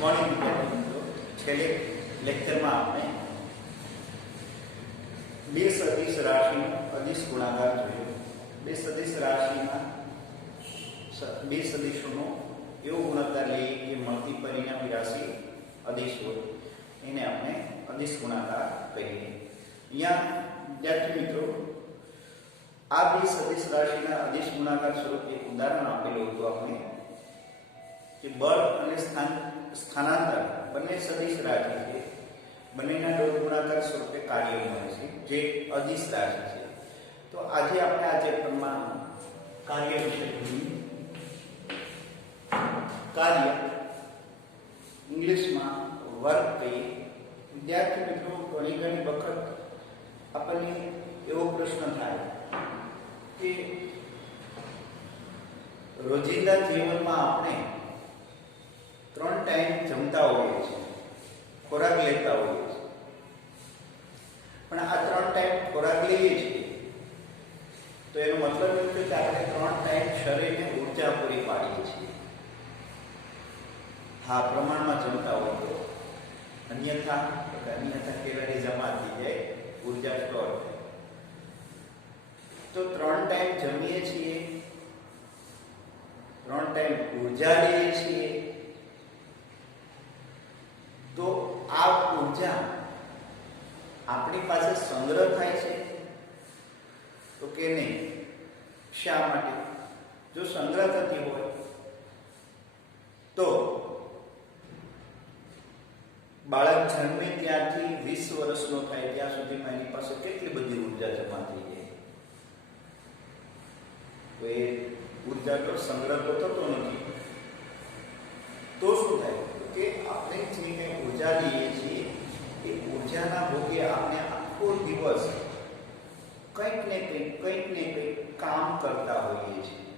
Morning વિદ્યાર્થી મિત્રો, છેલ્લે લેક્ચરમાં આપણે બે સદિશ રાશિનો અદિશ ગુણાકાર જોયો. બે સદિશ રાશિમાં બે સદિશોનો એવો ગુણાકાર લઈએ કે મળતી પરિણામી રાશિ અદિશ હોય, એને આપણે અદિશ ગુણાકાર કહીએ. અહીંયા વિદ્યાર્થી મિત્રો, આ બે સદિશ રાશિના અદિશ ગુણાકાર સ્વરૂપે એક ઉદાહરણ આપેલું હતું આપણે કે બળ અને સ્થાનાંતર બંને સદિશ રાશિ છે, બંનેના ડોટ ગુણાકાર સ્વરૂપે કાર્ય મળે છે જે અદિશ રાશિ છે. તો આજે આપણે આ ચેપ્ટરમાં કાર્ય વિશે જોઈએ. કાર્ય ઇંગ્લિશમાં વર્ક કહીએ. વિદ્યાર્થી મિત્રો, ઘણી વખત આપણને એવો પ્રશ્ન થાય કે રોજિંદા જીવનમાં આપણે 3 ટાઈમ જમતા હોઈએ છીએ, ખોરાક લેતા હોઈએ છીએ, પણ આ 3 ટાઈમ ખોરાક લઈએ છીએ તો એનો મતલબ એ છે કે આપણે 3 ટાઈમ શરીરને ઉર્જા પૂરી પાડીએ છીએ. હા, પ્રમાણમાં જમતા હોય તો, અન્યથા કેલરી જમા થઈ જાય, ઉર્જા સ્ટોર થાય. તો 3 ટાઈમ જમીએ છીએ, 3 ટાઈમ ઉર્જા લઈએ છીએ, તો આ ઉર્જા આપણી પાસે સંગ્રહ થાય છે તો કે નહીં? શા માટે? જો સંગ્રહ થતી હોય તો બાળક જન્મે ત્યારથી 20 વર્ષનો થાય ત્યાં સુધીમાં એની પાસે કેટલી બધી ઉર્જા જમા થઈ જાય. તો એ ઉર્જાનો સંગ્રહ તો થતો નથી. તો શું થાય કે આપણે જે કંઈ ઉર્જા લઈએ છીએ એ ઉર્જાના ભોગે આપણે આખો દિવસ કંઈક ને કંઈક કામ કરતા હોઈએ છીએ.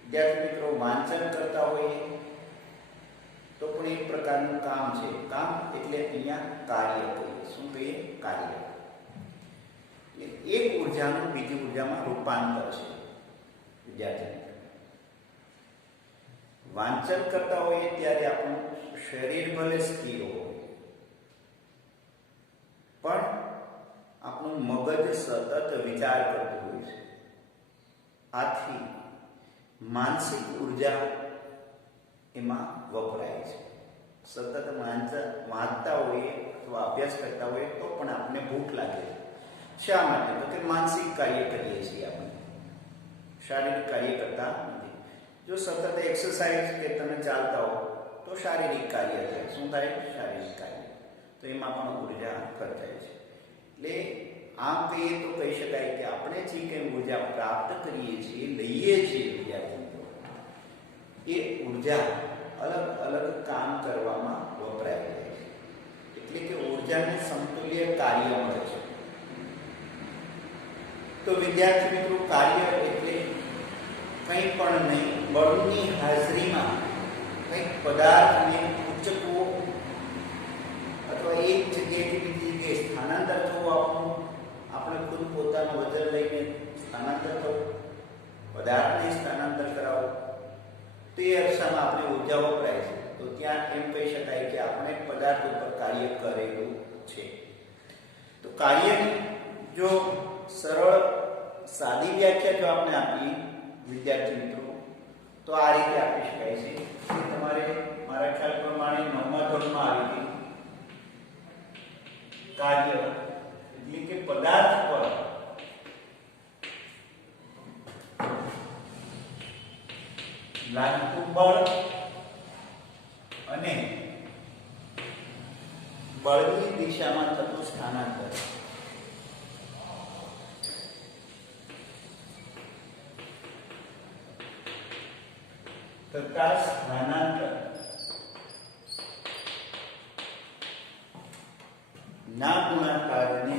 વિદ્યાર્થી મિત્રો, વાંચન કરતા હોઈએ તો પણ એક પ્રકારનું કામ છે. કામ એટલે અહીંયા કાર્ય કહીએ. શું કહીએ? કાર્ય. એક ઉર્જાનું બીજી ઉર્જામાં રૂપાંતર છે. વિદ્યાર્થી, વાંચન કરતા હોઈએ ત્યારે આપણું શરીર ભલે સ્થિર હોય પણ આપણું મગજ સતત વિચાર કરતું હોય છે. આથી માનસિક ઉર્જા એમાં વપરાય છે. સતત વાંચતા હોઈએ અથવા અભ્યાસ કરતા હોઈએ તો પણ આપણને ભૂખ લાગે છે. શા માટે? તો કે માનસિક કાર્ય કરીએ છીએ આપણે, શારીરિક કાર્ય કરતા નથી. જો સતત એક્સરસાઇઝ કે તમે ચાલતા હો તો શારીરિક કાર્ય થાય. શું થાય? શારીરિક કાર્ય. તો એમાં પણ ઉર્જા ખર્ચાય છે. એટલે આમ કહીએ તો કહી શકાય કે આપણે જે કંઈ ઉર્જા પ્રાપ્ત કરીએ છીએ, લઈએ છીએ વિદ્યાર્થીઓ, એ ઉર્જા અલગ અલગ કામ કરવામાં વપરાય જાય છે. એટલે કે ઉર્જાને સમતુલ્ય કાર્ય મળે છે. તો વિદ્યાર્થી મિત્રો, કાર્ય એટલે કંઈ પણ નહીં, બળની હાજરીમાં કંઈક પદાર્થને ઉંચકવો અથવા એક જગ્યાએથી બીજી જગ્યાએ સ્થાનાંતર થવું, આપણે ખુદ પોતાનું વજન લઈને સ્થાનાંતર થવું, પદાર્થને સ્થાનાંતર કરાવવું, તો એ અર્થમાં આપણે ઉર્જા વપરાય છે. તો ત્યાં એમ કહી શકાય કે આપણે પદાર્થ ઉપર કાર્ય કરેલું છે. તો કાર્યની જો સરળ સાદી વ્યાખ્યા જો આપણે આપીએ વિદ્યાર્થી મિત્રો, તો આ રીતે આપી શકાય છે કે તમારે મારા ખ્યાલ પ્રમાણે 9મા ધોરણમાં આવી હતી કાર્ય એટલે કે પદાર્થ પર લાગતું બળ અને બળની દિશામાં થતું સ્થાનાંતર. તથા સ્થાનાંતર ના ગુણાકારને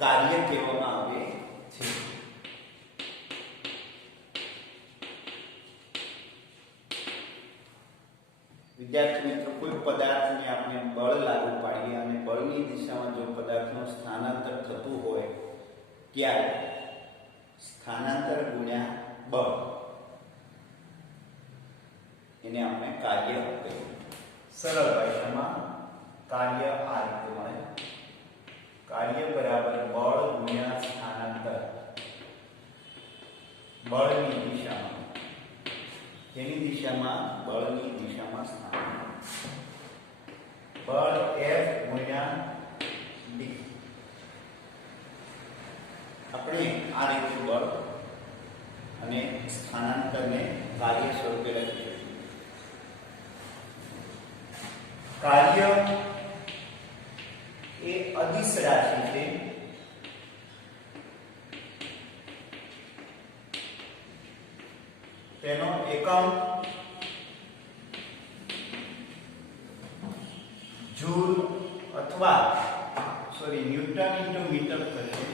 કાર્ય કહેવામાં આવે છે. વિદ્યાર્થી મિત્રો, કોઈ પદાર્થને આપણે બળ લાગુ પાડીએ અને બળની દિશામાં જો પદાર્થનું સ્થાનાંતર થતું હોય ત્યારે સ્થાનાંતર ગુણ્યા બળ એને આપણે કાર્ય કહીએ. સરળ ભાષામાં કાર્ય આ રીતે મળે. કાર્ય બરાબર બળ ગુણ્યા સ્થાનાંતર. બળની દિશામાં, તેની દિશામાં, બળની દિશામાં સ્થાનાંતર. બળ F ગુણ્યા d. આપણે આ રીતે બળ અને સ્થાનાંતરને કાર્ય સ્વરૂપે લખી શકીએ. કાર્ય એ અદિશ રાશિ છે. તેનો એકમ જૂલ અથવા ન્યૂટન ઇન્ટુ મીટર થશે.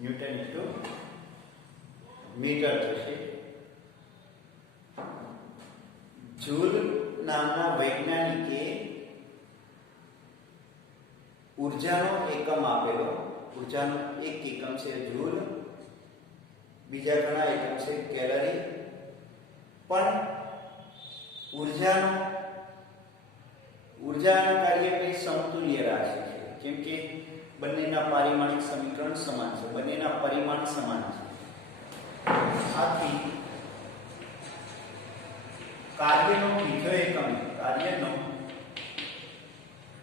ન્યૂટન ઇન્ટુ મીટર થશે. જૂલ નામના વૈજ્ઞાનિકે ઉર્જાનો એકમ આપેલો. ઉર્જાનો એક એકમ છે જૂલ, બીજા ઘણા એકમ છે કેલરી. પણ ઉર્જાના કાર્ય કઈ સમતુલ્ય રાશિ છે, કેમ કે બંનેના પારિમાણિક સમીકરણ સમાન છે, બંનેના પરિમાણ સમાન છે. આથી કાર્યનો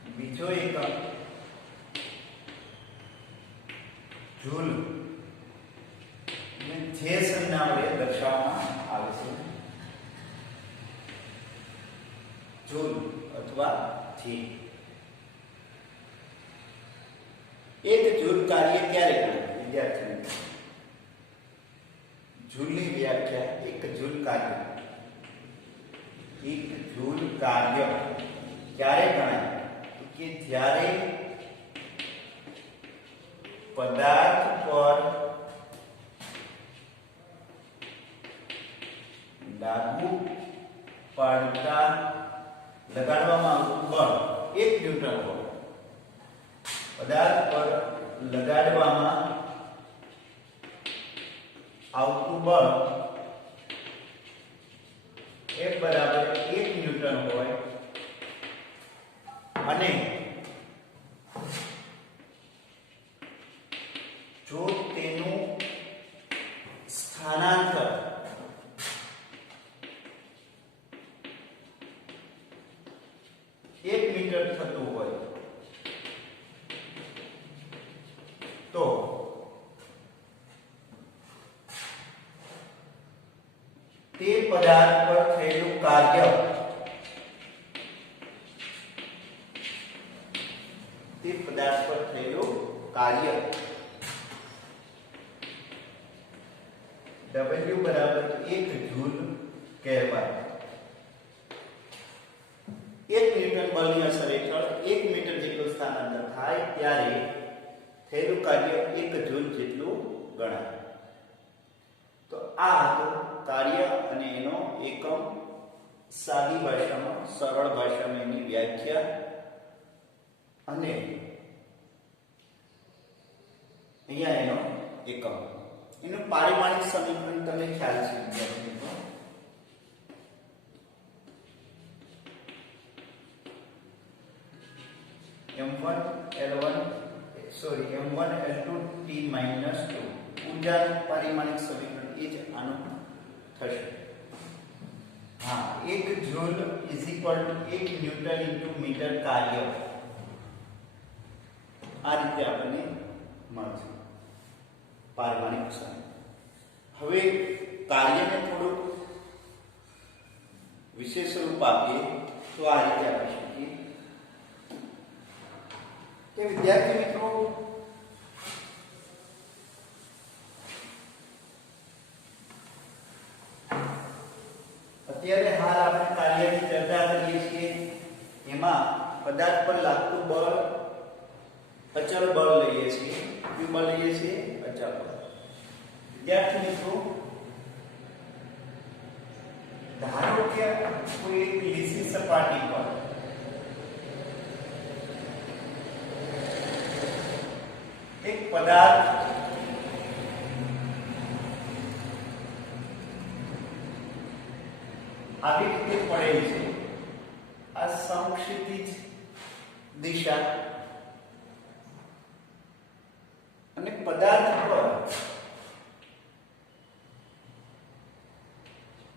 બીજો એકમ જૂલ જે સંજ્ઞા વડે દર્શાવવામાં આવે છે. જૂલ અથવા જી. એક જૂલ કાર્ય ક્યારે ગણાય? વિદ્યાર્થી મિત્રો, જૂલની વ્યાખ્યા એક જૂલ કાર્ય. એક જૂલ કાર્ય ક્યારે ગણાય? કે જ્યારે પદાર્થ પર લાગુ પડતા લગાડવામાં આવતું બળ 1 ન્યૂટન હોય. પદાર્થ પર લગાડવામાં આવતું બળ F બરાબર 1 ન્યૂટન હોય અને જો તેનું સ્થાનાંતર 1 મીટર થતું હોય તો તે પદાર્થ પર થયેલું કાર્ય W બરાબર 1 જૂલ કહેવાય. 1 ન્યૂટન બળની અસર હેઠળ 1 મીટર જેટલું સ્થાનાંતર થાય ત્યારે થયેલું કાર્ય 1 જૂલ જેટલું ગણાય. તો આ હતું કાર્ય અને એનો એકમ. સાદી ભાષામાં, સરળ ભાષામાં એની વ્યાખ્યા અને અહીંયા એનો એકમ. એનું પારિમાણિક સમીકરણ તમને ખ્યાલ છે વિદ્યાર્થી મિત્રો. m1L2 T - 2 ઊર્જાનું પારિમાણિક સમીકરણ એ જ આનું થશે. હા, 1 જૂલ = 1 ન્યૂટન * મીટર કાર્ય. આ રીતે આપણને મળશે પારિમાણિક સમીકરણ. હવે કાર્યને થોડું વિશેષ રૂપ આપીએ તો આ રીતે આપી શકીએ કે વિદ્યાર્થી મિત્રો, અત્યારે હાલ આપણે કાર્યની ચર્ચા કરીએ છીએ. એમાં પદાર્થ પર લાગતું બળ અચળ બળ લઈએ છીએ. કયું બળ લઈએ છીએ? અચળ બળ. વિદ્યાર્થી મિત્રો, ધારો કે કોઈ એક લીસી સપાટી પર પદાર્થ આવી રીતે પડેલ છે, આ સમક્ષિતિજ દિશા અને પદાર્થ પર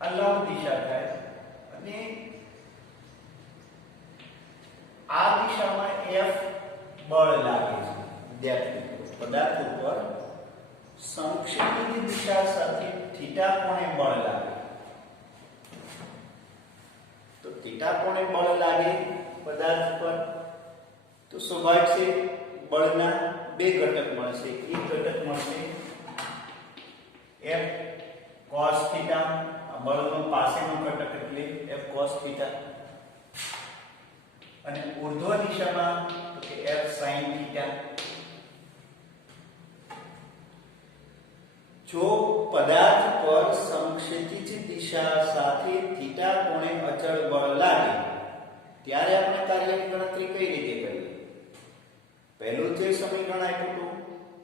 અલગ દિશા થાય અને આ દિશામાં F બળ લાગે છે. વિદ્યાર્થી પદાર્થ ઉપર સમક્ષિતિજ દિશા સાથે થીટા કોણે બળ લાગે, તો થીટા કોણે બળ લાગે પદાર્થ પર, તો સ્વાભાવિક છે બળના બે ઘટક મળશે. એક ઘટક મળશે F cos થીટા, બળનો પાસેનો ઘટક એટલે F cos થીટા, અને ઉર્ધ્વ દિશામાં તો કે F sin થીટા. જો પદાર્થ પર સમક્ષિતિજ દિશા સાથે થીટા કોણે અચળ બળ લાગે ત્યારે આપણે કાર્યની ગણતરી કઈ રીતે કરીએ? પહેલું જે સમીકરણ આપ્યું હતું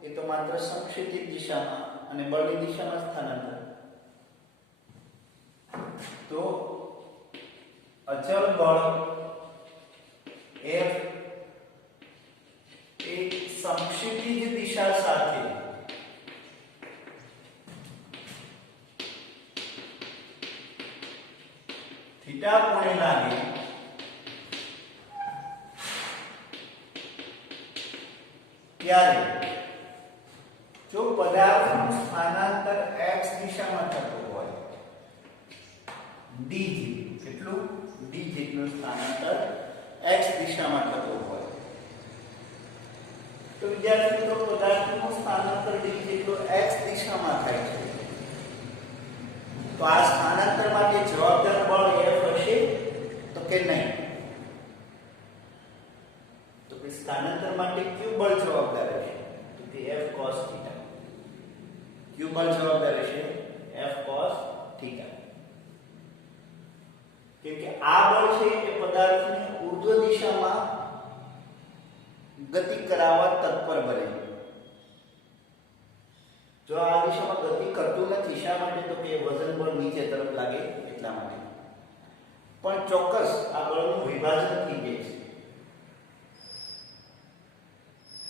એ તો માત્ર સમક્ષિતિજ દિશામાં અને બળની દિશામાં સ્થાનાંતર. તો અચળ બળ F એ સમક્ષિતિજ દિશા સાથે થીટા કોણે લાગે ત્યારે જો પદાર્થનું સ્થાનાંતર x દિશામાં થતું હોય, d જેટલું d જેટલું સ્થાનાંતર x દિશામાં થતું હોય, તો વિદ્યાર્થી મિત્રો પદાર્થનું સ્થાનાંતર d જેટલું x દિશામાં થાય છે, તો આ સ્થાનાંતર માટે જવાબદાર બળ F હશે તો કે નહીં? તો કે સ્થાનાંતર માટે કયું બળ જવાબદાર હશે? તો કે F cos થીટા. કયું બળ જવાબદાર હશે? F cos theta. કેમ કે આ બળ છે એ પદાર્થને ઉર્ધ્વ દિશામાં ગતિ કરાવવા તત્પર બને. જો આ દિશામાં ગતિ કરતું નથી, શા માટે? તો કે વજન બળ નીચે તરફ લાગે એટલા માટે. પણ ચોક્કસ આ બળનું વિભાજન થઈ જાય છે.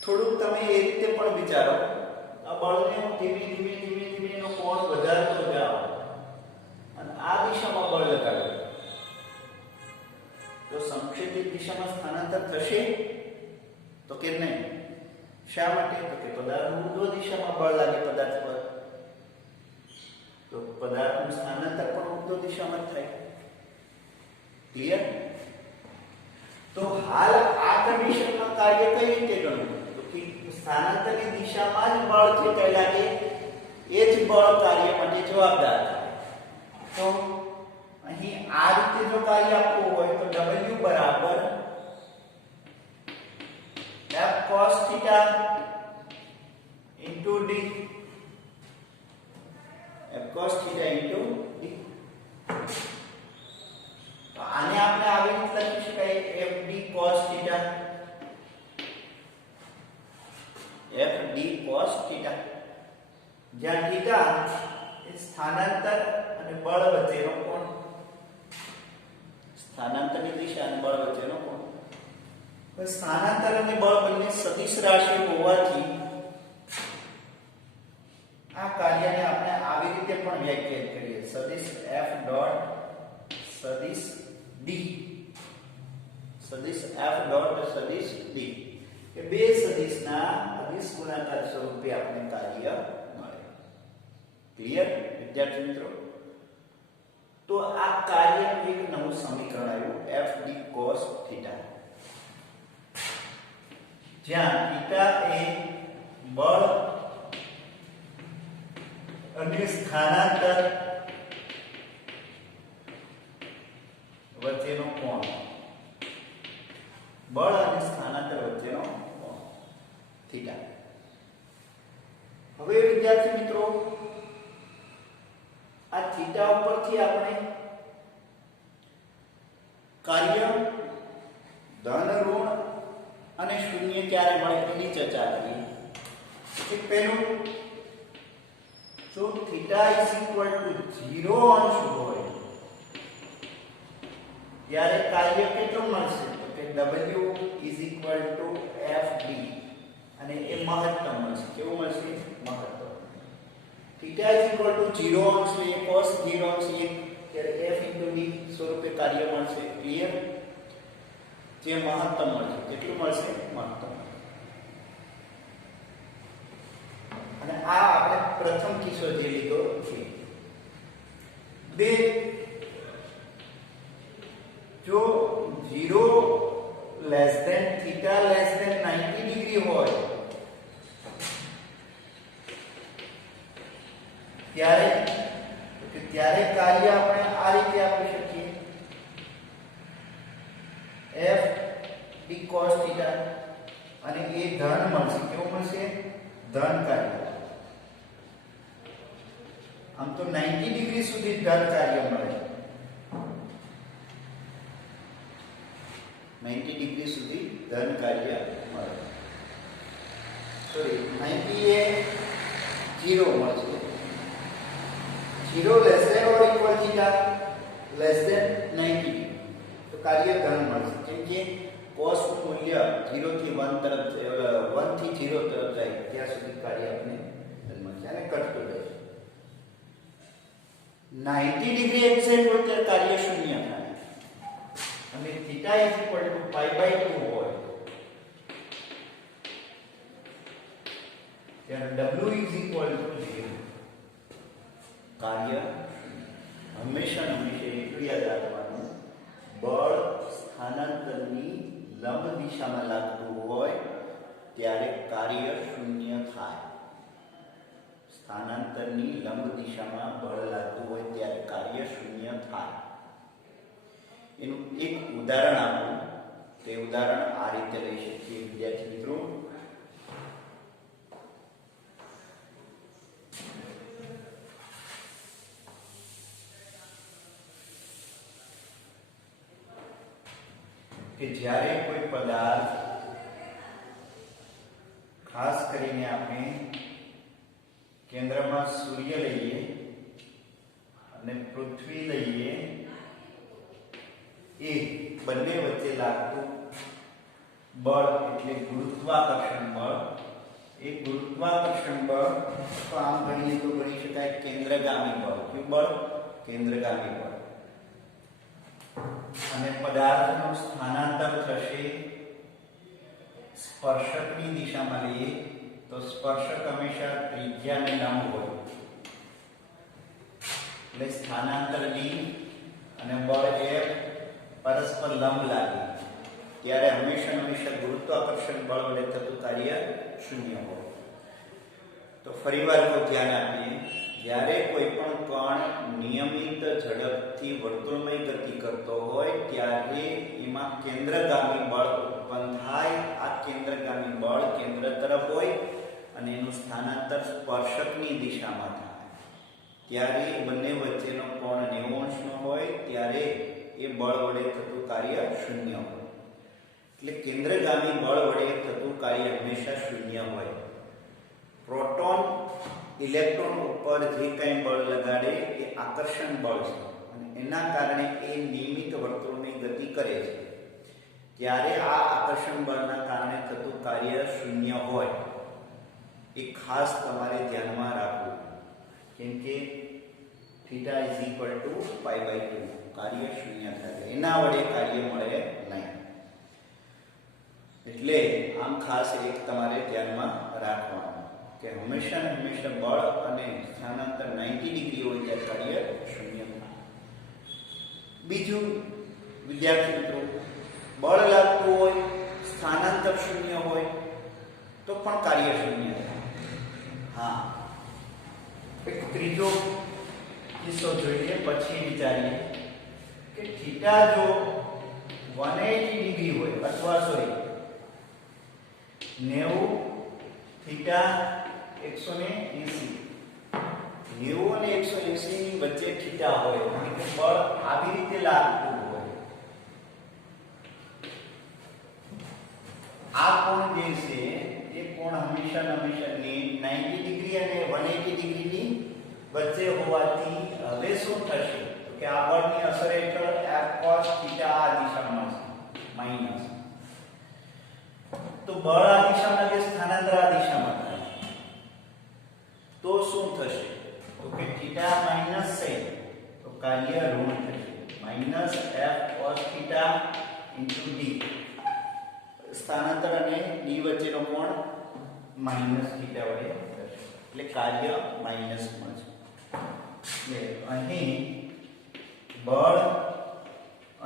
થોડુંક તમે એ રીતે પણ વિચારો, આ બળને હું ધીમે ધીમે ધીમે ધીમે એનો કોણ વધારતો જાઉં અને આ દિશામાં બળ લગાડું, તો સમક્ષિતિજ દિશામાં સ્થાનાંતર થશે તો કે નહીં? શા માટે? તો કે પદાર્થ ઉર્ધ્વ દિશામાં બળ લાગે પદાર્થ પર, તો પદાર્થનું સ્થાનાંતર પણ ઉર્ધ્વ દિશામાં થાય. ક્લિયર? તો હાલ આ કન્ડિશનમાં કાર્ય કઈ રીતે ગણવું? તો કે સ્થાનાંતરની દિશામાં જ બળ જે કઈ લાગે એ જ બળ કાર્ય માટે જવાબદાર થાય. તો અહીં આ રીતે જો કાર્ય આપવું હોય તો W બરાબર F cos theta into D. F cos theta into D. તો આને આપણે આવી રીતે લખી શકાય FD cos theta. FD cos theta. જ્યાં થીટા એ સ્થાનાંતર અને બળ વચ્ચેનો કોણ, સ્થાનાંતરની દિશા અને બળ વચ્ચેનો કોણ. સ્થાનાંતર અને બળ બંને સદિશ રાશિ હોવાથી આ કાર્યને આપણે આવી રીતે પણ વ્યાખ્યાયિત કરીએ, સદિશ F ડોટ સદિશ D. સદિશ F ડોટ સદિશ D કે બે સદિશના અદિશ ગુણાકાર સ્વરૂપે આપણે કાર્ય મળે. ક્લિયર વિદ્યાર્થી મિત્રો? તો આ કાર્યનું એક નવું સમીકરણ આવ્યું FD cos theta, જ્યાં થીટા એ બળ અને સ્થાનાંતર વચ્ચેનો કોણ, બળ અને સ્થાનાંતર વચ્ચેનો કોણ થીટા. હવે વિદ્યાર્થી મિત્રો આ થીટા ઉપરથી આપણે કાર્ય ધન ઋણ અને શૂન્ય ક્યારે મળે એની ચર્ચા કરીએ. એક પહેલું જો થીટા ઇઝ ઇક્વલ ટુ 0 અંશ હોય ત્યારે કાર્ય કેટલું મળશે તો કે w is equal to fd અને એ મહત્તમ મળશે કેવું મળશે મહત્તમ થીટા ઇઝ ઇક્વલ ટુ 0 અંશ લે cos 0 અંશ લે ત્યારે f d સ્વરૂપે કાર્ય મળશે ક્લિયર જે મહત્તમ મળશે કેટલું મળશે મહત્તમ અને આ આપણે પ્રથમ કિસ્સો જે લીધો છે બે જો 0 less than theta less than 90 degree હોય ત્યારે કાર્ય આપણે આ રીતે આપી શકીએ f d cos થીટા અને એ ધન મળશે કેવું મળશે ધન કાર્ય આમ તો 90 ડિગ્રી સુધી ધન કાર્ય મળે 90 ડિગ્રી સુધી ધન કાર્ય મળે સોરી 90 એ 0 મળશે 0 less than or equal theta less than 90 degree તો કાર્ય ધન મળશે કેમ કે cos નું મૂલ્ય 0 થી 1 તરફ 1 થી 0 તરફ જાય ત્યાં સુધી કાર્ય આપણે ધન મળશે અને ઘટતું રહેશે 90 ડિગ્રી એક્ઝેક્ટ હોય ત્યારે કાર્ય શૂન્ય થાય અને થીટા ઇઝ ઇક્વલ ટુ π/2 હોય ત્યારે w ઇઝ ઇક્વલ ટુ 0 કાર્ય હંમેશા એટલું યાદ રાખવાનું બળ સ્થાનાંતરની લંબ દિશામાં લાગતું હોય ત્યારે કાર્ય શૂન્ય થાય સ્થાનાંતરની લંબ દિશામાં બળ લાગતું હોય ત્યારે કાર્ય શૂન્ય થાય એનું એક ઉદાહરણ આપું તે ઉદાહરણ આ રીતે લઈ શકીએ વિદ્યાર્થી મિત્રો કે જ્યારે કોઈ પદાર્થ ખાસ કરીને આપણે કેન્દ્રમાં સૂર્ય લઈએ અને પૃથ્વી લઈએ એ બંને વચ્ચે લાગતું બળ એટલે ગુરુત્વાકર્ષણ બળ એ ગુરુત્વાકર્ષણ બળ તો આમ ગણીએ તો ગણી શકાય કેન્દ્રગામી બળ કયું બળ કેન્દ્રગામી બળ અને પદાર્થનું સ્થાનાંતર થશે સ્પર્શકની દિશામાં લઈએ તો સ્પર્શક હંમેશા ત્રિજ્યાને લંબ હોય એટલે સ્થાનાંતર d અને બળ f પરસ્પર લંબ લાગે ત્યારે હંમેશા ગુરુત્વાકર્ષણ બળ વડે થતું કાર્ય શૂન્ય હોય તો ફરીવાર ધ્યાન આપીએ જ્યારે કોઈ પણ કણ નિયમિત ઝડપથી વર્તુળમય ગતિ કરતો હોય ત્યારે એમાં કેન્દ્રગામી બળ ઉત્પન્ન થાય આ કેન્દ્રગામી બળ કેન્દ્ર તરફ હોય અને એનું સ્થાનાંતર સ્પર્શકની દિશામાં થાય ત્યારે બંને વચ્ચેનો કોણ 90 અંશનો હોય ત્યારે એ બળ વડે થતું કાર્ય શૂન્ય હોય એટલે કેન્દ્રગામી બળ વડે થતું કાર્ય હંમેશા શૂન્ય હોય પ્રોટોન ઇલેક્ટ્રોન ઉપર જે કંઈ બળ લગાડે એ આકર્ષણ બળ છે અને એના કારણે એ નિયમિત વર્તુળની ગતિ કરે છે ત્યારે આ આકર્ષણ બળના કારણે થતું કાર્ય શૂન્ય હોય એ ખાસ તમારે ધ્યાનમાં રાખવું કેમ કે થીટા ઇઝ ઇક્વલ ટુ π/2 કાર્ય શૂન્ય થાય એના વડે કાર્ય મળે નહીં એટલે આમ ખાસ એક તમારે ધ્યાનમાં રાખવાનું કે હંમેશા બળ અને સ્થાનાંતર 90 ડિગ્રી હોય ત્યારે કાર્ય શૂન્ય થાય બીજું વિદ્યાર્થી મિત્રો બળ લાગતું હોય સ્થાનાંતર શૂન્ય હોય તો પણ કાર્ય શૂન્ય થાય હા એક ત્રીજો કિસ્સો જોઈએ પછી વિચારીએ કે થીટા જો 180 ડિગ્રી હોય અથવા સોરી 90 થીટા 180 90 અને 180 ની વચ્ચે થીટા હોય એટલે કે બળ આવી રીતે લાગતું હોય આ કોણ જે છે એ કોણ કોણ હંમેશા 90 ડિગ્રી અને 180 ડિગ્રીની વચ્ચે હોવાથી હવે શું થશે તો કે આ બળની અસર હેઠળ f cos θ આ દિશામાં છે માઈનસ, તો બળ આ દિશામાં કે સ્થાનાંતર આ દિશામાં થાય તો શું થશે તો કે θ માઈનસ છે તો કાર્ય ઋણ થશે, માઈનસ f cos θ d, સ્થાનાંતર અને d વચ્ચેનો કોણ માઈનસ θ વડે થશે એટલે કાર્ય માઈનસ માં છે. એટલે અહીં બળ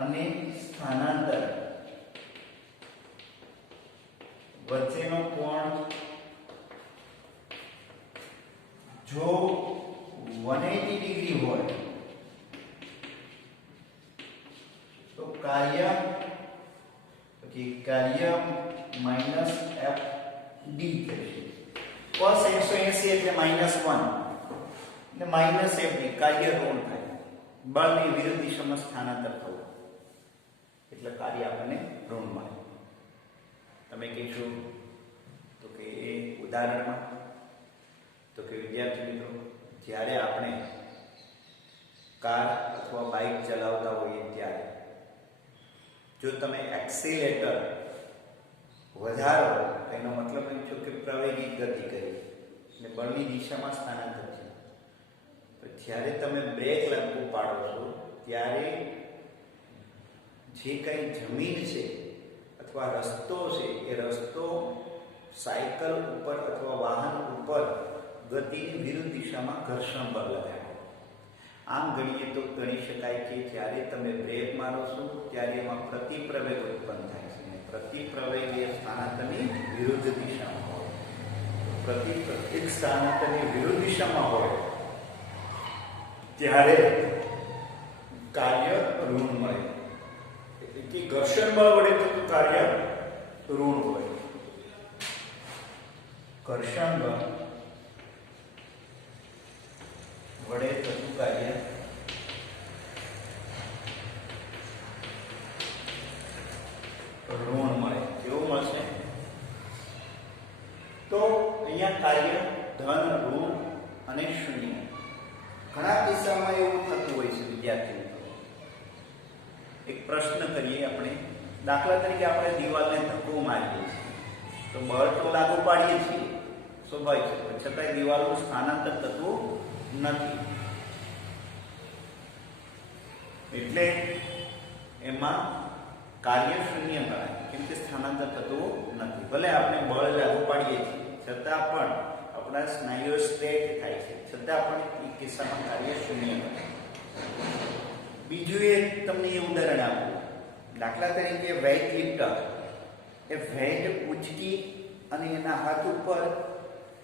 અને સ્થાનાંતર વચ્ચેનો કોણ જો 180 ડિગ્રી હોય તો કાર્ય માઈનસ f d થશે. cos 180 એટલે -1 એટલે માઈનસ f d કાર્ય ઋણ થાય, બળની વિરુદ્ધ દિશામાં સ્થાનાંતર થવું એટલે કાર્ય આપણને ઋણ મળે. તમે કહેશો તો કે એ ઉદાહરણમાં તો કે વિદ્યાર્થી મિત્રો જ્યારે આપણે કાર અથવા બાઇક ચલાવતા હોઈએ ત્યારે જો તમે એક્સિલેટર વધારો એનો મતલબ એમ છે કે પ્રવેગિક ગતિ કરી એટલે બળની દિશામાં સ્થાનાંતર છે, તો જ્યારે તમે બ્રેક લાગુ પાડો છો ત્યારે જે કંઈ જમીન છે અથવા રસ્તો છે એ રસ્તો સાયકલ ઉપર અથવા વાહન ઉપર ગતિની વિરુદ્ધ દિશામાં ઘર્ષણ બળ લગાવે. આમ ગણીએ તો ગણી શકાય કે જ્યારે તમે બ્રેક મારો છો ત્યારે એમાં પ્રતિપ્રવેગ ઉત્પન્ન થાય છે, પ્રતિપ્રવેગ એ સ્થાનાંતરની વિરુદ્ધ દિશામાં હોય, પ્રતિપ્રવેગ સ્થાનાંતરની વિરુદ્ધ દિશામાં હોય ત્યારે કાર્ય ઋણ મળે, એટલે કે ઘર્ષણ બળ વડે થતું કાર્ય ઋણ હોય. ઘર્ષણ બળ વડે થતું કાર્ય ઋણ મળે. કેવું મળશે તો અહીંયા કાર્ય ધન, ઋણ અને શૂન્ય. ઘણા કિસ્સામાં એવું થતું હોય છે વિદ્યાર્થી મિત્રો. એક પ્રશ્ન કરીએ આપણે, દાખલા તરીકે આપણે દિવાલને ધક્કો મારીએ છીએ તો બળ તો લાગુ પાડીએ છીએ સ્વાભાવિક છે, છતાંય દિવાલનું સ્થાનાંતર થતું નથી એટલે એમાં કાર્ય શૂન્ય ગણાય, કેમ કે સ્થાનાંતર થતું નથી. ભલે આપણે બળ લાગુ પાડીએ છીએ છતાં પણ આપણા સ્નાયુઓ સ્ટ્રેચ થાય છે, છતાં પણ એ કિસ્સામાં કાર્ય શૂન્ય ગણાય. બીજું એક તમને એ ઉદાહરણ આપું, દાખલા તરીકે વેઇટ લિફ્ટર એ વેઇટ ઉચકી અને એના હાથ ઉપર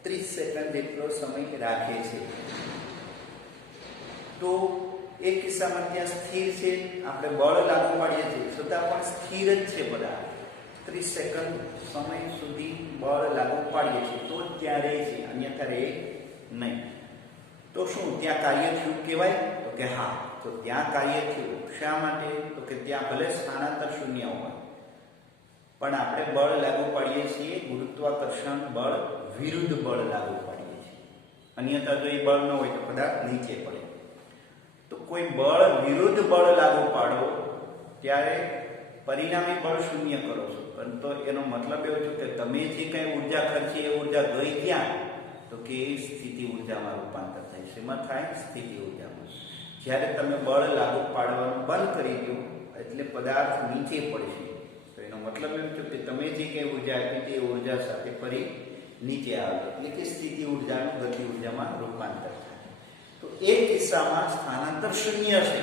30 સેકન્ડ જેટલો સમય રાખે છે તો એ કિસ્સામાં ત્યાં સ્થિર છે, આપણે બળ લાગુ પાડીએ છીએ છતાં પણ સ્થિર જ છે, બધા 30 સેકન્ડ સમય સુધી બળ લાગુ પાડીએ છીએ તો ત્યારે છે, અન્યથા રહે નહીં. તો શું ત્યાં કાર્ય થયું કહેવાય તો કે હા, તો ત્યાં કાર્ય થયું. શા માટે તો કે ત્યાં ભલે સ્થાનાંતર શૂન્ય હોય પણ આપણે બળ લાગુ પાડીએ છીએ, ગુરુત્વાકર્ષણ બળ વિરુદ્ધ બળ લાગુ પાડીએ છીએ, અન્યથા જો એ બળ ન હોય તો પદાર્થ નીચે પડે. તો કોઈ બળ વિરુદ્ધ બળ લાગુ પાડો ત્યારે પરિણામી બળ શૂન્ય કરો છો, પરંતુ એનો મતલબ એવો છે કે તમે જે કંઈ ઉર્જા ખર્ચી એ ઉર્જા ગઈ ક્યાં તો કે સ્થિતિ ઉર્જામાં રૂપાંતર થાય. શેમાં થાય? સ્થિતિ ઉર્જામાં. જ્યારે તમે બળ લાગુ પાડવાનું બંધ કરી દો એટલે પદાર્થ નીચે પડશે, તો એનો મતલબ એમ છે કે તમે જે કંઈ ઉર્જા આપી તે ઉર્જા સાથે ફરી નીચે આવે એટલે કે સ્થિતિ ઉર્જાનું ગતિ ઉર્જામાં રૂપાંતર થાય. તો એ કિસ્સામાં સ્થાનાંતર શૂન્ય છે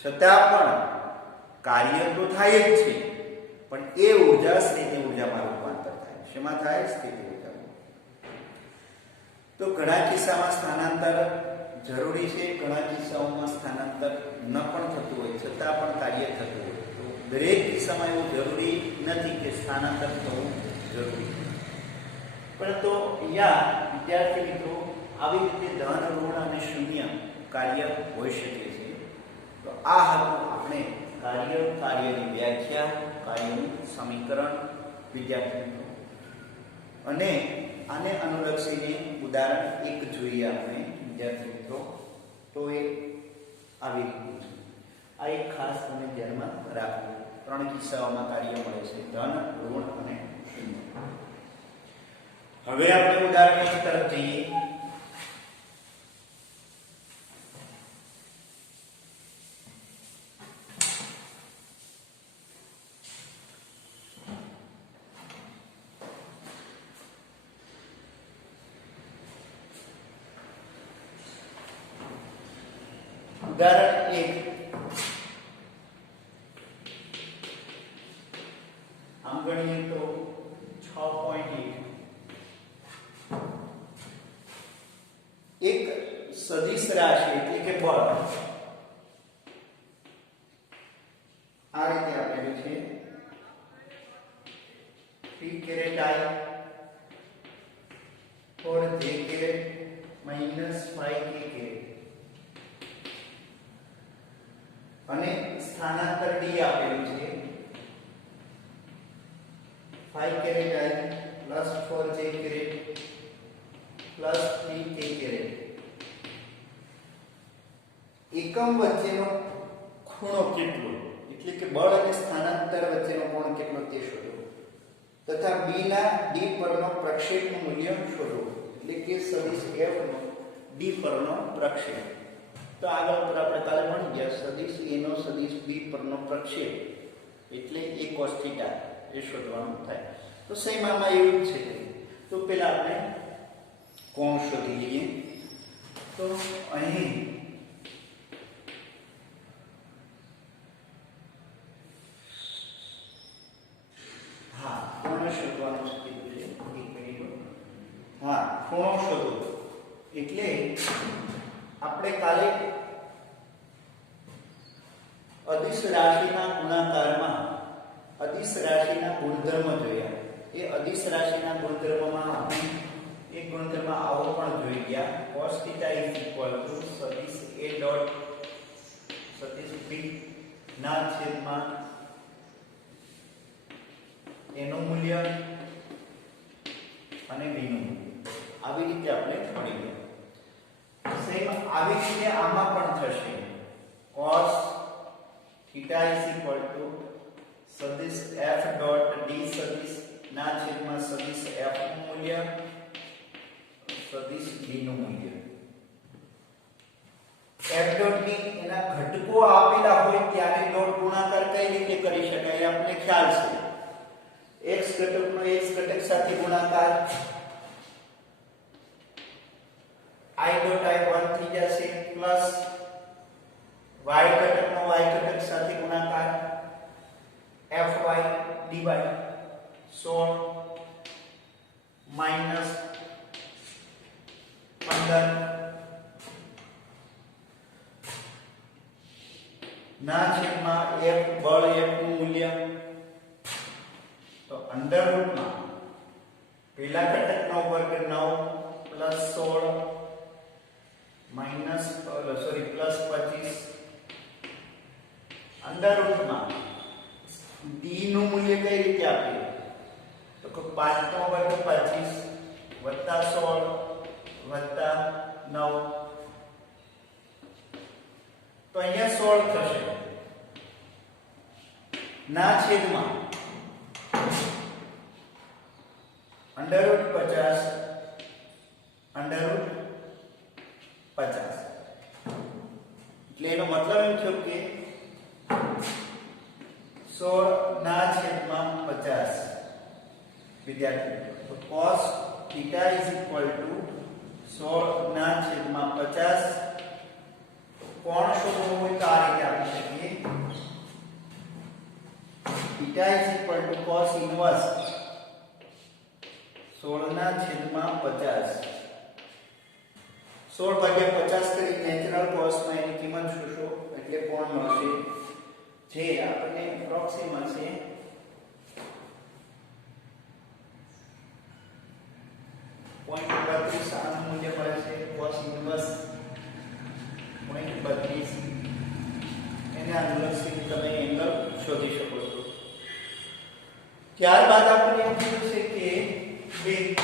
છતાં પણ કાર્ય તો થાય જ છે, પણ એ ઉર્જા સ્થિતિ ઉર્જામાં રૂપાંતર થાય. શેમાં થાય? સ્થિતિ ઉર્જામાં. તો ઘણા કિસ્સામાં સ્થાનાંતર જરૂરી છે, ઘણા કિસ્સાઓમાં સ્થાનાંતર ન પણ થતું હોય છતાં પણ કાર્ય થતું હોય. તો દરેક કિસ્સામાં એવું જરૂરી નથી કે સ્થાનાંતર થવું જરૂરી છે. પરંતુ અહીંયા વિદ્યાર્થી મિત્રો આવી રીતે ધન, ઋણ અને શૂન્ય કાર્ય હોઈ શકે છે. તો આ હતું આપણે કાર્યની વ્યાખ્યા, કાર્યનું સમીકરણ. વિદ્યાર્થી મિત્રો અને આને અનુલક્ષીને ઉદાહરણ 1 જોઈએ આપણે વિદ્યાર્થી મિત્રો. તો એ આવી રીતનું છે. આ એક ખાસ તમે ધ્યાનમાં રાખવું. 3 કિસ્સાઓમાં કાર્ય મળે છે: ધન, ઋણ અને શૂન્ય. હવે આપણે ઉદાહરણ 1 તરફ જઈએ. ઉદાહરણ 1 આમ ગણીએ તો 6.8 એક સદિશ રાશિ એટલે કે બળ આ રીતે આપેલું છે. 3 caret I for j caret minus 5 k caret અને સ્થાનાંતર d આપેલું છે. 5 caret I plus 4 j caret plus 3 k caret. એકમ વચ્ચેનો ખૂણો કેટલો એટલે કે બળ અને સ્થાનાંતર વચ્ચેનો કોણ કેટલો તે શોધો તથા b ના d પરનો પ્રક્ષેપનું મૂલ્ય શોધો એટલે કે સદિશ f નો d પરનો પ્રક્ષેપ. તો આગળ પર આપણે કાલે ભણી ગયા સદિશ a નો સદિશ b પરનો પ્રક્ષેપ એટલે a cos θ એ શોધવાનું થાય. તો સેમ આમાં એવું છે. તો પહેલા આપણે કોણ શોધી લઈએ. તો અહીં ખૂણો શોધવાનું છે. ખૂણો શોધો એટલે આપણે કાલે અદિશ રાશિના ગુણાકારમાં અદિશ રાશિના ગુણધર્મ જોયા. એ અદિશ રાશિના ગુણધર્મમાં આપણે એક ગુણધર્મ આવો પણ જોઈ ગયા. cos θ સદિશ a ડોટ સદિશ b ના છેદમાં એનું મૂલ્ય અને b નું મૂલ્ય. આવી રીતે આપણે ભણી ગયા. સેમ આવી રીતે આમાં પણ થશે. cos θ સદિશ f ડોટ d સદિશ ના છેદમાં સદિશ f નું મૂલ્ય સદિશ d નું મૂલ્ય. f ડોટ d એના ઘટકો આપેલા હોય ત્યારે ડોટ ગુણાકાર કઈ રીતે કરી શકાય આપણે ખ્યાલ છે. x ઘટકનો x ઘટક સાથે ગુણાકાર I ડોટ I 1 થઈ જશે પ્લસ y ઘટકનો y ઘટક સાથે ગુણાકાર fy dy 16 માઈનસ 15 ના છેદમાં f બળ f નું મૂલ્ય. તો અંડર રૂટમાં પહેલા ઘટકનો વર્ગ 9 પ્લસ 16 માઈનસ પ્લસ 25 અંડર રૂટમાં d નું મૂલ્ય કઈ રીતે આપીએ તો કે 5 નો વર્ગ 25 વત્તા 16 વત્તા 9 તો અહીંયા 16 થશે ના છેદમાં अंडर रूट 50 अंडर रूट 50 એટલે એનો મતલબ એમ થયો કે 16 ના છેદમાં 50. વિદ્યાર્થી તો cos θ 16 ના છેદમાં 50. કોણ શોધવું હોય તો આ રીતે આપી શકીએ. θ cos ઇન્વર્સ 16 ના છેદમાં 50. 16 ભાગ્યા 50 કરી નેચરલ cos માં એની કિંમત શોધો એટલે કોણ મળશે જે આપણને એપ્રોક્સિમ મળશે 0.32 આનું મૂલ્ય મળે છે. cos ઇન્વર્સ 0.32 એને અનુલક્ષીને તમે એંગલ શોધી શકો છો. ત્યારબાદ આપણે એમ કીધું છે કે 2.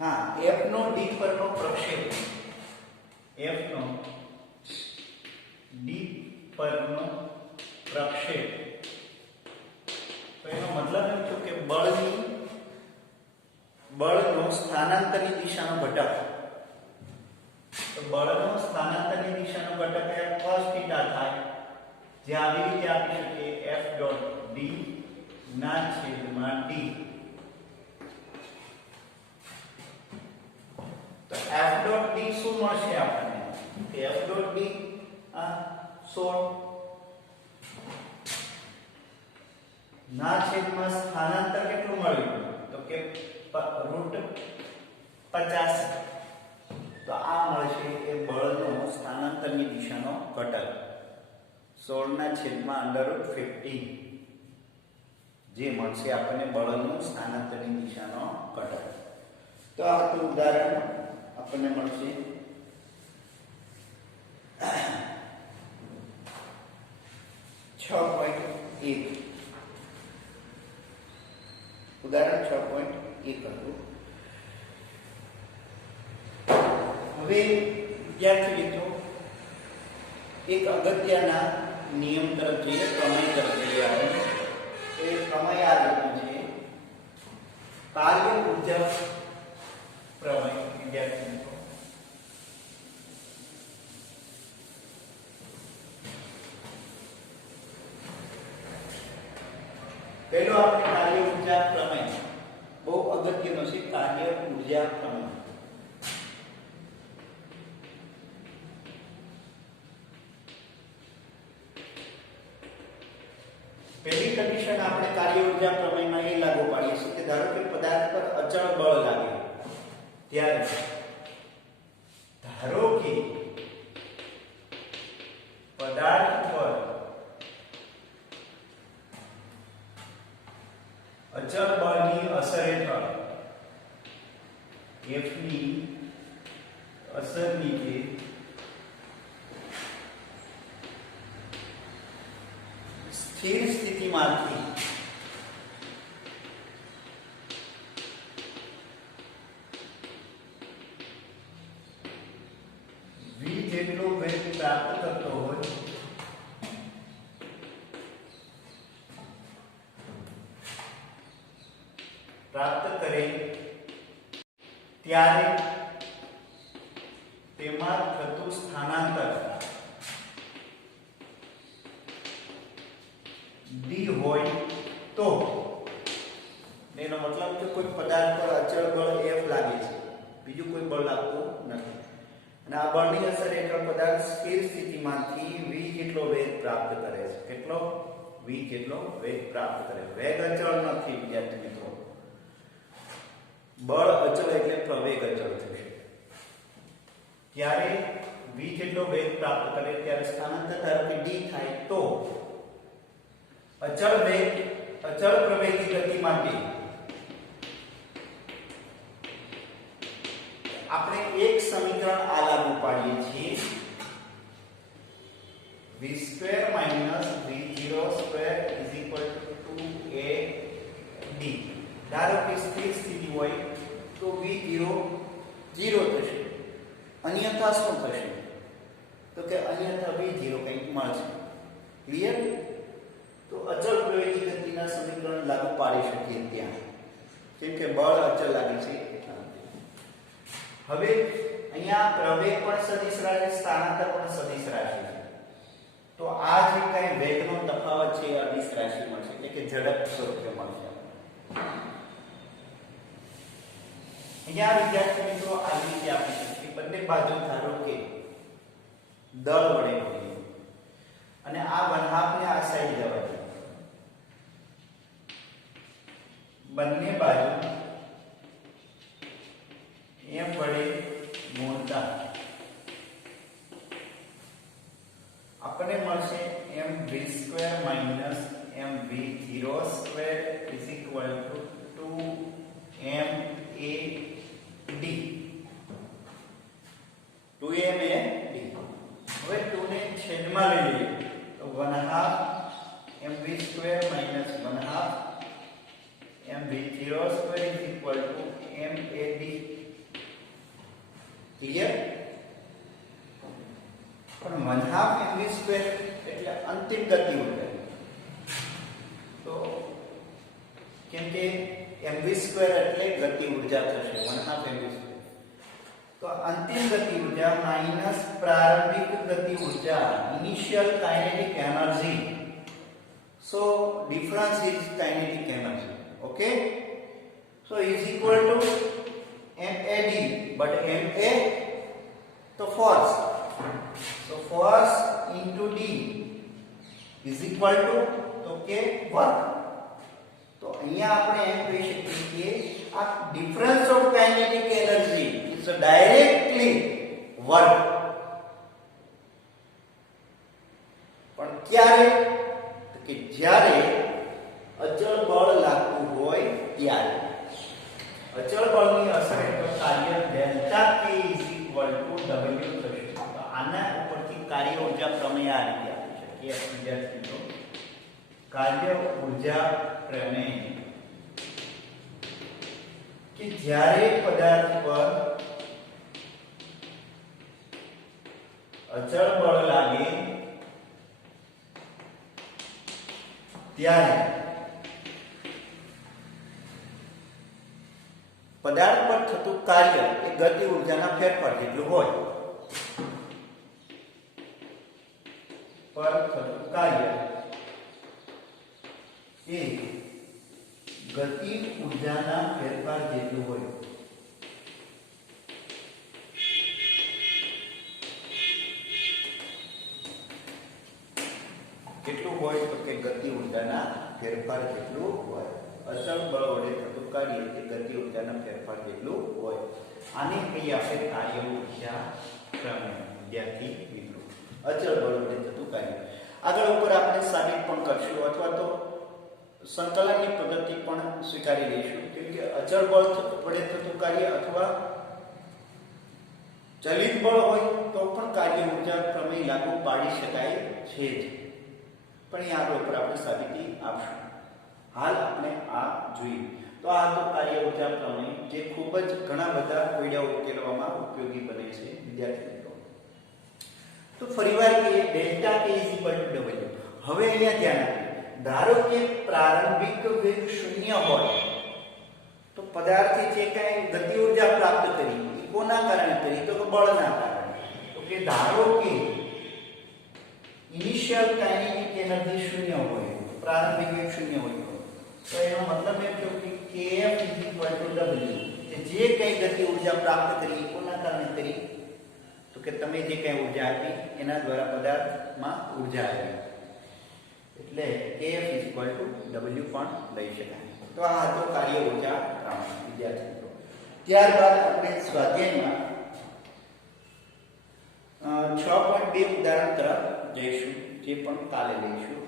हाँ, F નો D પરનો પ્રક્ષેપ, F નો D પરનો પ્રક્ષેપ, તો એનો મતલબ એમ થયો કે બળનો સ્થાનાંતરની દિશાનો ઘટક, તો બળનો સ્થાનાંતરની દિશાનો ઘટક એ cos θ થાય, જે આવી રીતે આપી શકીએ F ડોટ D ના છેદમાં D. તો F ડોટ D શું મળશે આપણને? કે F ડોટ D આ 16 ના છેદમાં સ્થાનાંતર કેટલું મળ્યું? તો કે √50. તો આ મળશે એ બળનો સ્થાનાંતરની દિશાનો ઘટક 16 ના છેદમાં √50, જે મળશે આપણને બળનું સ્થાનાંતરની દિશાનો ઘટક. તો આ તો ઉદાહરણ આપણને મળશે 6.1. ઉદાહરણ 6.1 હતું. હવે વિદ્યાર્થી મિત્રો એક અગત્યના નિયમ તરફ જઈએ, પ્રમેય તરફ જઈએ આપણે. એ પ્રમેય આ રીતનું છે, કાર્ય ઉર્જા પ્રમેય. વિદ્યાર્થી મિત્રો પહેલો આપણે કાર્ય ઉર્જા પ્રમેય, બહુ અગત્યનો છે કાર્ય ઉર્જા પ્રમેય. પહેલી કન્ડિશન આપણે કાર્ય ઉર્જા પ્રમેયમાં એ લાગુ પાડીએ છીએ કે ધારો કે પદાર્થ પર અચળ બળ લાગે, ત્યારે ધારો કે પદાર્થ પર અચળ બળની અસર હેઠળ F ની અસર નીચે સ્થિર સ્થિતિમાંથી v જેટલો વેગ પ્રાપ્ત કરતો હોય ત્યારે તેમાં થતું સ્થાનાંતર d હોય તો એનો મતલબ કે કોઈ પદાર્થ પર અચળ બળ F લાગે છે, બીજું કોઈ બળ લાગતું નથી, અને આ બળની અસર હેઠળ પદાર્થ સ્થિર સ્થિતિમાંથી v જેટલો વેગ પ્રાપ્ત કરે છે. કેટલો? v જેટલો વેગ પ્રાપ્ત કરે. વેગ અચળ નથી વિદ્યાર્થી મિત્રો, બળ અચળ એટલે પ્રવેગ અચળ થશે. ત્યારે v જેટલો વેગ પ્રાપ્ત કરે ત્યારે સ્થાનાંતર ધારો કે d થાય તો અચળ પ્રવેગી ગતિ માટે આપણે એક સમીકરણ આ લાગુ પાડીએ છીએ, v² - v0² = 2ad. ધારો કે સ્થિર સ્થિતિ હોય તો v0 0 થશે, અન્યથા શું થશે? તો કે અન્યથા v0 કંઈક મળશે. ક્લિયર? તો અચળ પ્રવેગી ગતિના સમીકરણ લાગુ પાડી શકીએ ત્યાં, કેમ કે બળ અચળ લાગે છે એટલા માટે. હવે અહીંયા પ્રવેગ પણ સદિશ રાશિ, સ્થાનાંતર પણ સદિશ રાશિ છે, તો આ જે કઈ વેગનો તફાવત છે એ અદિશ રાશિ મળશે, એટલે કે ઝડપ સ્વરૂપે મળશે. અહીંયા વિદ્યાર્થી મિત્રો આવી રીતે આપી શકીએ, બંને બાજુ ધારો કે દળ વડે કરીએ અને આ 1/2 ને આ સાઈડ જવા દે, બંને બાજુ m વડે ગુણતા આપણને મળશે mv² - mv0² = 2mad. 2mad. Clear? પણ 1/2 mv² એટલે અંતિમ ગતિ ઉર્જા. તો કેમ કે mv² એટલે ગતિ ઉર્જા થશે 1/2 mv². તો અંતિમ ગતિ ઉર્જા માઈનસ પ્રારંભિક ગતિ ઉર્જા, initial kinetic energy. So difference is kinetic energy. Okay, so is equal to MAD, but MA तो force, so force into D is equal to तो के work. तो અહીંયા આપણે એમ કહી શકીએ કે આ difference of kinetic energy is directly work. પણ ક્યારે? કે જ્યારે અચળ બળ લાગતું હોય ત્યારે. અચળ બળની અસર હેઠળ કાર્ય ડેલ્ટા K = W થશે. તો આના ઉપરથી કાર્ય ઊર્જા પ્રમેય આ રીતે આપી શકીએ વિદ્યાર્થી મિત્રો. કાર્ય ઊર્જા પ્રમેય કે જ્યારે પદાર્થ પર અચળ બળ લાગે ત્યારે પદાર્થ પર થતું કાર્ય એ ગતિ ઉર્જાના ફેરફાર જેટલું હોય. પર થતું કાર્ય એ ગતિ ઉર્જાના ફેરફાર જેટલું હોય. કેટલું હોય? તો કે ગતિ ઉર્જાના ફેરફાર જેટલું હોય. અચળ બળ વડે થતું કાર્ય એ ગતિ ઉર્જાના ફેરફાર જેટલું હોય. આને કહીએ આપણે કાર્ય ઉર્જા પ્રમેય. વિદ્યાર્થી મિત્રો, અચળ બળ વડે થતું કાર્ય. આગળ ઉપર આપણે સાબિત પણ કરશું અથવા તો સંકલનની પદ્ધતિ પણ સ્વીકારી લઈશું. કેમ કે અચળ બળ વડે થતું કાર્ય અથવા ચલિત બળ હોય તો પણ કાર્ય ઉર્જા પ્રમેય લાગુ પાડી શકાય છે જ. પણ એ આગળ ઉપર આપણે સાબિતી આપશું. હાલ આપણે આ જોઈએ. તો આ તો કાર્ય ઉર્જા પ્રમેય જે ખૂબ જ ઘણા બધા કોયડાઓ ઉકેલવામાં ઉપયોગી બને છે વિદ્યાર્થી મિત્રો. તો ફરીવાર કે ડેલ્ટા K = W. હવે અહીંયા ધ્યાન આપો. ધારો કે પ્રારંભિક વેગ 0 હોય તો પદાર્થે જે કાંઈ ગતિ ઉર્જા પ્રાપ્ત કરી એ કોના કારણે કરી? તો બળના કારણે. તો કે ધારો કે ઇનિશિયલ કાઇનેટિક એનર્જી 0 હોય, પ્રારંભિક વેગ 0 હોય, તો એનો મતલબ એમ થયો કે Kf = W. કે જે કંઈ ગતિ ઉર્જા પ્રાપ્ત કરી એ કોના કારણે કરી? તો કે તમે જે કંઈ ઉર્જા આપી એના દ્વારા પદાર્થમાં ઉર્જા આવી. એટલે Kf = W પણ લઈ શકાય. તો આ હતો કાર્ય ઉર્જા પ્રમેય વિદ્યાર્થી મિત્રો. ત્યારબાદ આપણે સ્વાધ્યાયમાં 6.2 ઉદાહરણ તરફ જઈશું, જે પણ કાલે લઈશું.